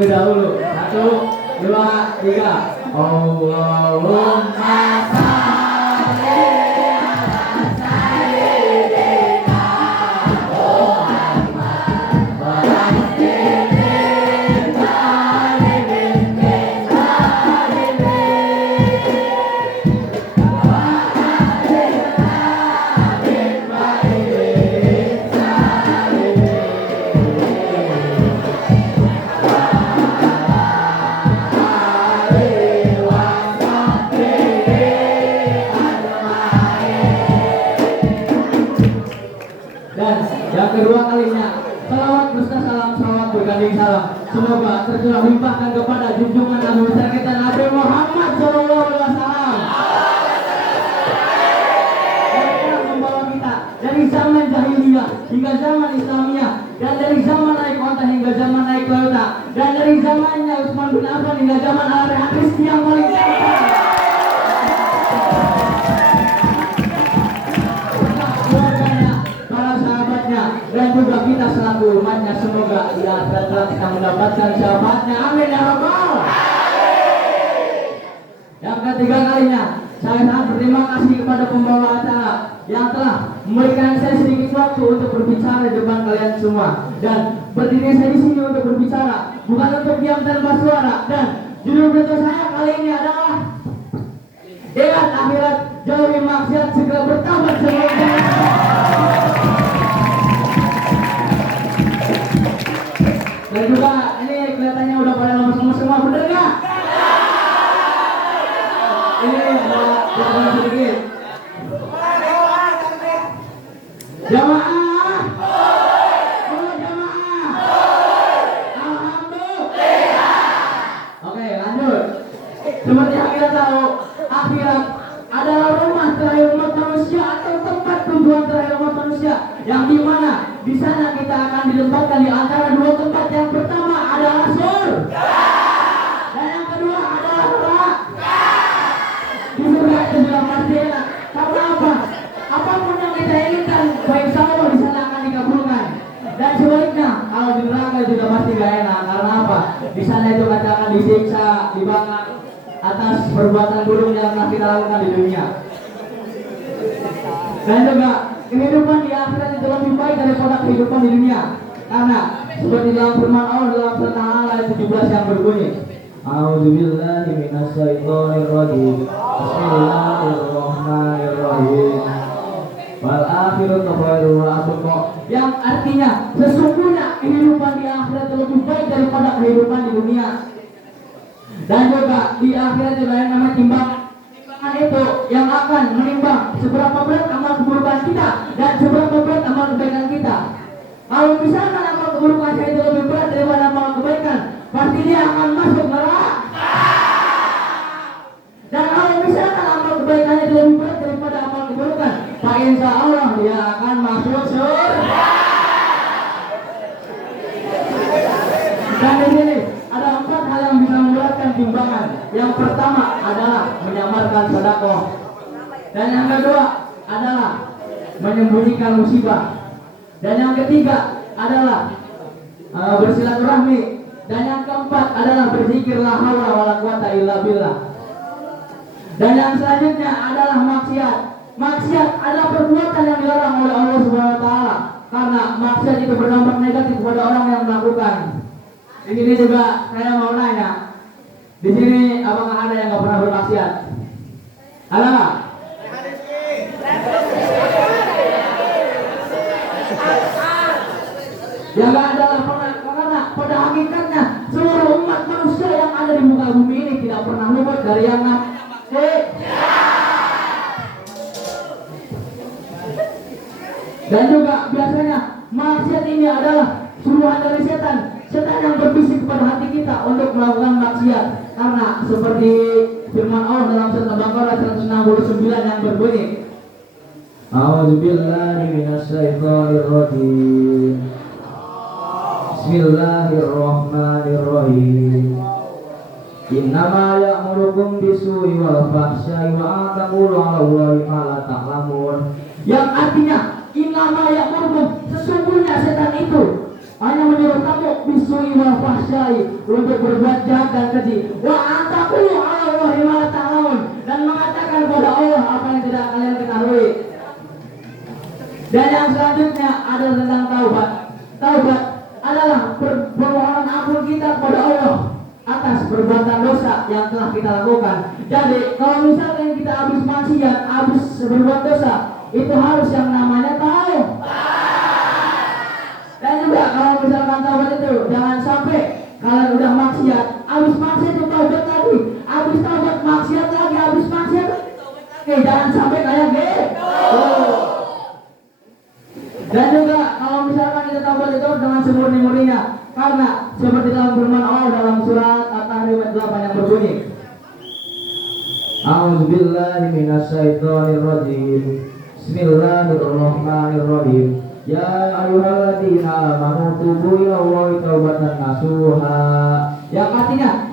Dahulu 1, 2, 3. Allahumma yang kedua kalinya, salawat beserta salam, salawat berganding salam, semoga tercurah limpahkan kepada junjungan Nabi besar kita Nabi Muhammad SAW yang telah membawa kita dari zaman jahiliyah hingga zaman Islamiyah, dan dari zaman naik onta hingga zaman naik lauta, dan dari zamannya Utsman bin Affan hingga zaman al-Hadis yang paling cantik. Dan juga kita selaku umatnya, semoga di akhirat kita mendapatkan syafaatnya. Amin ya rabbal. Yang ketiga kalinya, saya sangat berterima kasih kepada pembawa acara yang telah memberikan saya sedikit waktu untuk berbicara di depan kalian semua, dan berdiri saya di sini untuk berbicara, bukan untuk diam tanpa suara. Dan judul berita saya kali ini adalah ingat akhirat, jauhi maksiat, segera bertaubat semoga. Dan juga ini kelihatannya udah pada lemas-lemas semua, bener nggak? Ini ada jawaban sedikit. Jamaah, oh jamaah, alhamdulillah. Oke, lanjut. Seperti yang kita tahu, akhirat adalah rumah terakhir umat manusia atau tempat tujuan terakhir umat manusia, yang dimana di sana kita akan ditempatkan di antara dua tempat. Yang pertama adalah surga, dan yang kedua adalah neraka. Di surga itu sudah pasti enak. Karena apa? Apapun yang kita inginkan, baik Allah di sana akan dikabulkan. Dan sebaliknya, kalau di neraka itu sudah pasti gak enak. Karena apa? Di sana itu kita akan disiksa, dibakar atas perbuatan buruk yang telah kita lakukan di dunia. Dan juga kehidupan di akhirat itu lebih baik daripada kehidupan di dunia. Karena seperti dalam firman Allah dalam surat Al-A'la ayat 17 yang berbunyi, A'udzubillahi minasyaitonirrajim. Bismillahirrahmanirrahim. Wal akhiratu khairun wa abqa. Yang artinya sesungguhnya kehidupan di akhirat lebih baik daripada kehidupan di dunia. Dan juga di akhirat juga yang namanya timbangan itu yang akan menimbang seberapa berat amal keburukan kita dan seberapa berat amal kebaikan kita. Kalau misalkan amal keburukan saya itu lebih berat daripada amal kebaikan, pasti dia akan masuk neraka. Dan kalau misalkan amal kebaikannya itu lebih berat daripada amal keburukan, Pak insya Allah dia akan masuk surga. Dan di sini ada 4 hal yang bisa memberatkan timbangan. Yang pertama adalah menyamarkan sedekah, dan yang kedua adalah menyembunyikan musibah, dan yang ketiga adalah bersilaturahmi, dan yang keempat adalah berzikir la haula wala quwata illa billah. Dan yang selanjutnya adalah maksiat. Maksiat adalah perbuatan yang dilarang oleh Allah Subhanahu wa taala, karena maksiat itu berdampak negatif kepada orang yang melakukan. Di sini juga saya mau nanya, di sini apakah ada yang nggak pernah bermaksiat? Ada nggak? Ya nggak ada lah, karena pada hakikatnya seluruh umat manusia yang ada di muka bumi ini tidak pernah luput dari yang maksiat. Dan juga biasanya maksiat ini adalah suruhan dari setan. Setan yang berbisik kepada hati kita untuk melakukan maksiat. Karena seperti firman Allah dalam surat Al-Baqarah 169 yang berbunyi, A'udzubillahi minasyaitonirrajim. Bismillahirrahmanirrahim. Innama ya'murukum bisu'i wal fahsya'i wa an taqulu 'alallahi ma la ta'lamun. Yang artinya innama ya'murukum, sesungguhnya setan itu hanya menyuruh kamu bisui wal fahsyai, untuk berbuat jahat dan keji. Wa antaqulu 'ala Allahi ma la ta'lamun, dan mengatakan kepada Allah apa yang tidak kalian ketahui. Dan yang selanjutnya adalah tentang taubat. Taubat adalah permohonan ampun kita kepada Allah atas perbuatan dosa yang telah kita lakukan. Jadi kalau misalnya kita habis maksiat, habis berbuat dosa, itu harus yang namanya tahu. Dan juga kalau misalkan taubat itu jangan sampai kalian udah maksiat, habis maksiat itu taubat lagi, habis taubat maksiat lagi, habis maksiat lagi taubat lagi. Jangan sampai kayak gitu. Dan juga kalau misalkan kita taubat itu dengan semurni-murninya, karena seperti dalam firman Allah dalam surat At-Tahrim ayat 8 yang berbunyi, A'udzubillahi minasyaitonirrajim. Bismillahirrahmanirrahim. Ya ayyuhalladzina amanu tubu ilallahi taubatan nasuha. Yang artinya